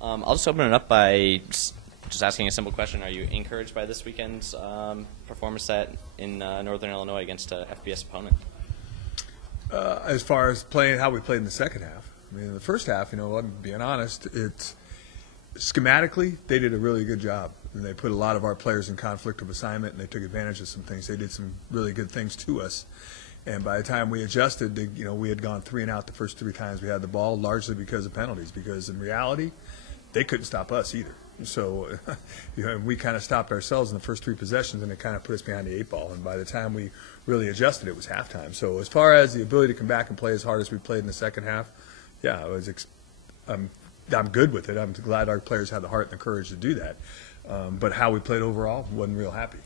I'll just open it up by just asking a simple question. Are you encouraged by this weekend's performance in Northern Illinois against a FBS opponent? As far as how we played in the second half, I mean, in the first half, I'm being honest, it's schematically they did a really good job, and they put a lot of our players in conflict of assignment, and they took advantage of some things. They did some really good things to us, and by the time we adjusted, we had gone 3 and out the first 3 times we had the ball, largely because of penalties. Because in reality, they couldn't stop us either. So, we kind of stopped ourselves in the first 3 possessions, and it kind of put us behind the 8 ball. And by the time we really adjusted, it was halftime. So, as far as the ability to come back and play as hard as we played in the second half, yeah, I'm good with it. I'm glad our players had the heart and the courage to do that. But how we played overall, wasn't real happy.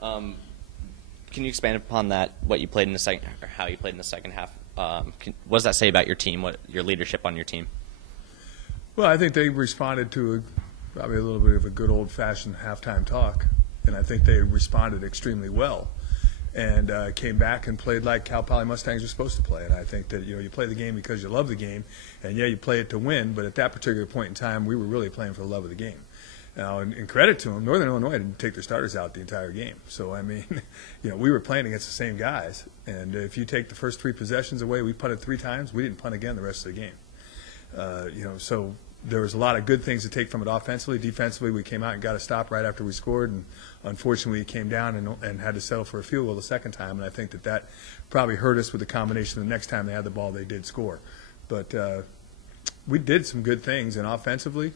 Can you expand upon that? What you played in the second, or how you played in the second half? What does that say about your team? What your leadership on your team? Well, I think they responded to probably a little bit of a good old-fashioned halftime talk, and I think they responded extremely well, and came back and played like Cal Poly Mustangs are supposed to play. And I think that you play the game because you love the game, and yeah, you play it to win. But at that particular point in time, we were really playing for the love of the game. Now, in credit to them, Northern Illinois didn't take their starters out the entire game. So I mean, we were playing against the same guys, and if you take the first 3 possessions away, we punted 3 times. We didn't punt again the rest of the game. So there was a lot of good things to take from it offensively. Defensively, we came out and got a stop right after we scored, and unfortunately, we came down and had to settle for a field goal the second time. And I think that probably hurt us with the combination. The next time they had the ball, they did score. But we did some good things, and offensively,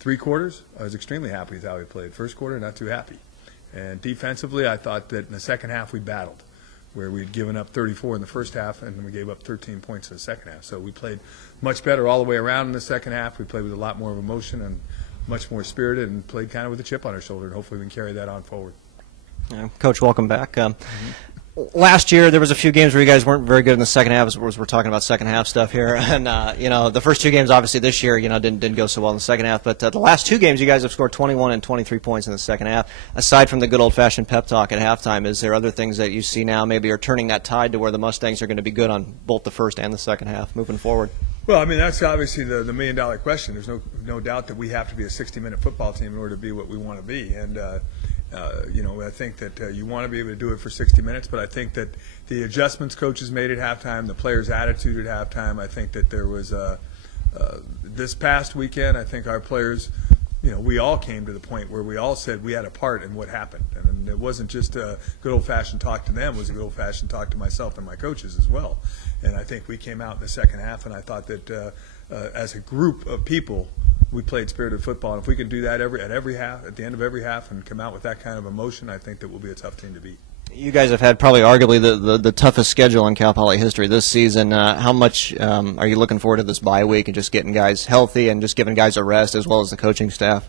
3 quarters, I was extremely happy with how we played. First quarter, not too happy. And defensively, I thought that in the second half we battled, where we'd given up 34 in the first half, and then we gave up 13 points in the second half. So we played much better all the way around in the second half. We played with a lot more of emotion and much more spirited, and played kind of with a chip on our shoulder, and hopefully we can carry that on forward. Yeah, Coach, welcome back. Last year, there was a few games where you guys weren't very good in the second half, as we're talking about second half stuff here. And, the first 2 games, obviously, this year, didn't go so well in the second half. But the last 2 games, you guys have scored 21 and 23 points in the second half. Aside from the good old-fashioned pep talk at halftime, is there other things that you see now maybe are turning that tide to where the Mustangs are going to be good on both the first and the second half moving forward? Well, I mean, that's obviously the million-dollar question. There's no doubt that we have to be a 60-minute football team in order to be what we want to be. And, I think that you want to be able to do it for 60 minutes, but I think that the adjustments coaches made at halftime, the players' attitude at halftime, I think that there was this past weekend, I think our players, we all came to the point where we all said we had a part in what happened. And it wasn't just a good old-fashioned talk to them, it was a good old-fashioned talk to myself and my coaches as well. And I think we came out in the second half, and I thought that as a group of people, we played spirited football. And if we can do that at the end of every half, and come out with that kind of emotion, I think that we'll be a tough team to beat. You guys have had probably arguably the toughest schedule in Cal Poly history this season. How much are you looking forward to this bye week and just getting guys healthy and just giving guys a rest, as well as the coaching staff?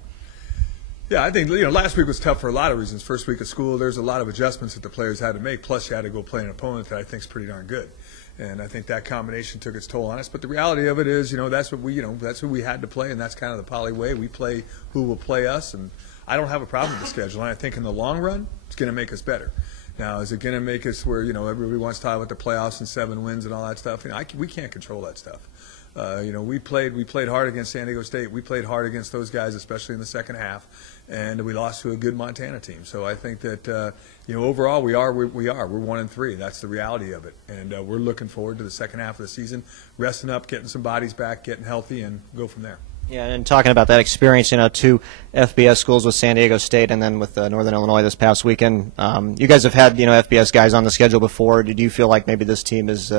Yeah, I think last week was tough for a lot of reasons. First week of school, there's a lot of adjustments that the players had to make. Plus, you had to go play an opponent that I think is pretty darn good. And I think that combination took its toll on us. But the reality of it is, that's what that's who we had to play, and that's kind of the Poly way. We play who will play us, and I don't have a problem with the schedule. And I think in the long run, it's going to make us better. Now, is it going to make us where everybody wants to talk about the playoffs and 7 wins and all that stuff? We can't control that stuff. We played hard against San Diego State. We played hard against those guys, especially in the second half, and we lost to a good Montana team. So I think that overall we are. We're 1-3. That's the reality of it, and we're looking forward to the second half of the season, resting up, getting some bodies back, getting healthy, and go from there. Yeah, and talking about that experience, 2 FBS schools with San Diego State and then with Northern Illinois this past weekend. You guys have had FBS guys on the schedule before. Did you feel like maybe this team is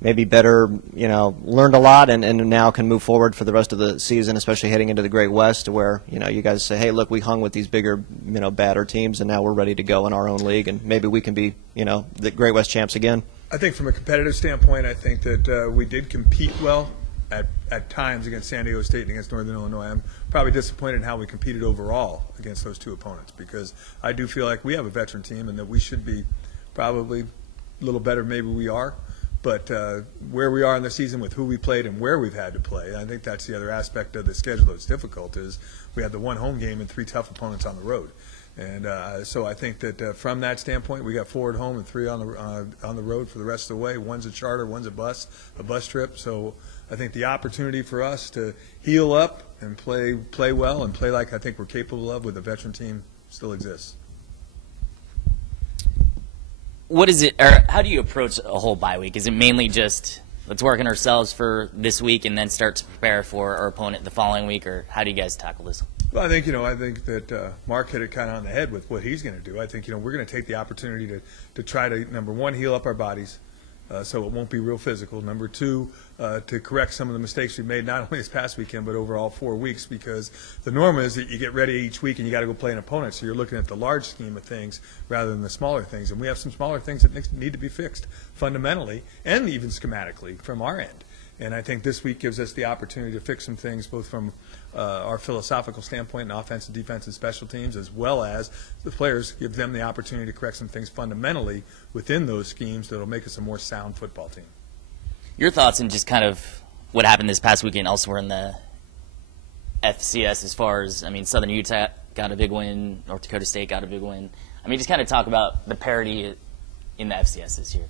maybe better, learned a lot and now can move forward for the rest of the season, especially heading into the Great West, where you guys say, hey, look, we hung with these bigger, badder teams, and now we're ready to go in our own league, and maybe we can be, the Great West champs again? I think from a competitive standpoint, I think that we did compete well at times against San Diego State and against Northern Illinois. I'm probably disappointed in how we competed overall against those 2 opponents, because I do feel like we have a veteran team and that we should be probably a little better. Maybe we are. But where we are in the season with who we played and where we've had to play, I think that's the other aspect of the schedule that's difficult, is we had the 1 home game and 3 tough opponents on the road. And so I think that from that standpoint, we got 4 at home and 3 on the road for the rest of the way. One's a charter, one's a bus trip. So I think the opportunity for us to heal up and play well and play like I think we're capable of with a veteran team still exists. What is it, or how do you approach a whole bye week? Is it mainly just let's work on ourselves for this week and then start to prepare for our opponent the following week, or how do you guys tackle this? Well, I think that Mark hit it kind of on the head with what he's going to do. I think we're going to take the opportunity to try to, number one, heal up our bodies, so it won't be real physical. Number two, to correct some of the mistakes we made not only this past weekend but over all 4 weeks, because the norm is that you get ready each week and you got to go play an opponent, so you're looking at the large scheme of things rather than the smaller things. And we have some smaller things that need to be fixed fundamentally and even schematically from our end. And I think this week gives us the opportunity to fix some things both from our philosophical standpoint in offense and defense and special teams, as well as the players give them the opportunity to correct some things fundamentally within those schemes that will make us a more sound football team. Your thoughts on just kind of what happened this past weekend elsewhere in the FCS as far as, I mean, Southern Utah got a big win, North Dakota State got a big win. I mean, just kind of talk about the parity in the FCS this year.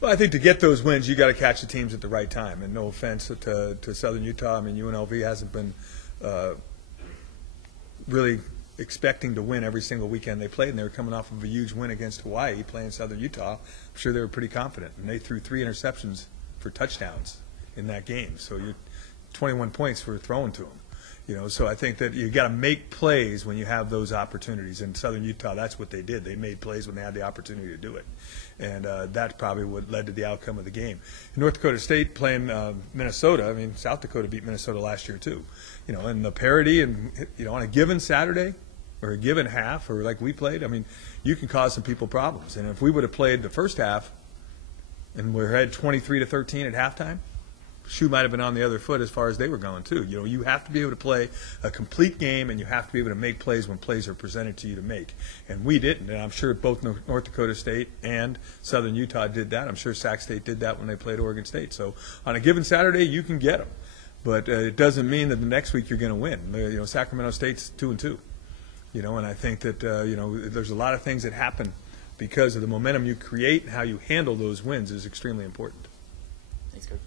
Well, I think to get those wins, you got to catch the teams at the right time. And no offense to Southern Utah, I mean, UNLV hasn't been really expecting to win every single weekend they played, and they were coming off of a huge win against Hawaii playing Southern Utah. I'm sure they were pretty confident, and they threw 3 interceptions for touchdowns in that game. So 21 points were thrown to them. So I think that you got to make plays when you have those opportunities. In Southern Utah, that's what they did. They made plays when they had the opportunity to do it, and that's probably what led to the outcome of the game. In North Dakota State playing Minnesota, I mean, South Dakota beat Minnesota last year too. And the parity, and on a given Saturday or a given half, or like we played, I mean, you can cause some people problems. And if we would have played the first half and we had 23-13 at halftime, shoe might have been on the other foot as far as they were going too. You have to be able to play a complete game, and you have to be able to make plays when plays are presented to you to make. And we didn't, and I'm sure both North Dakota State and Southern Utah did that. I'm sure Sac State did that when they played Oregon State. So on a given Saturday, you can get them, but it doesn't mean that the next week you're going to win. Sacramento State's 2-2. And I think that there's a lot of things that happen because of the momentum you create, and how you handle those wins is extremely important. Thanks, Coach.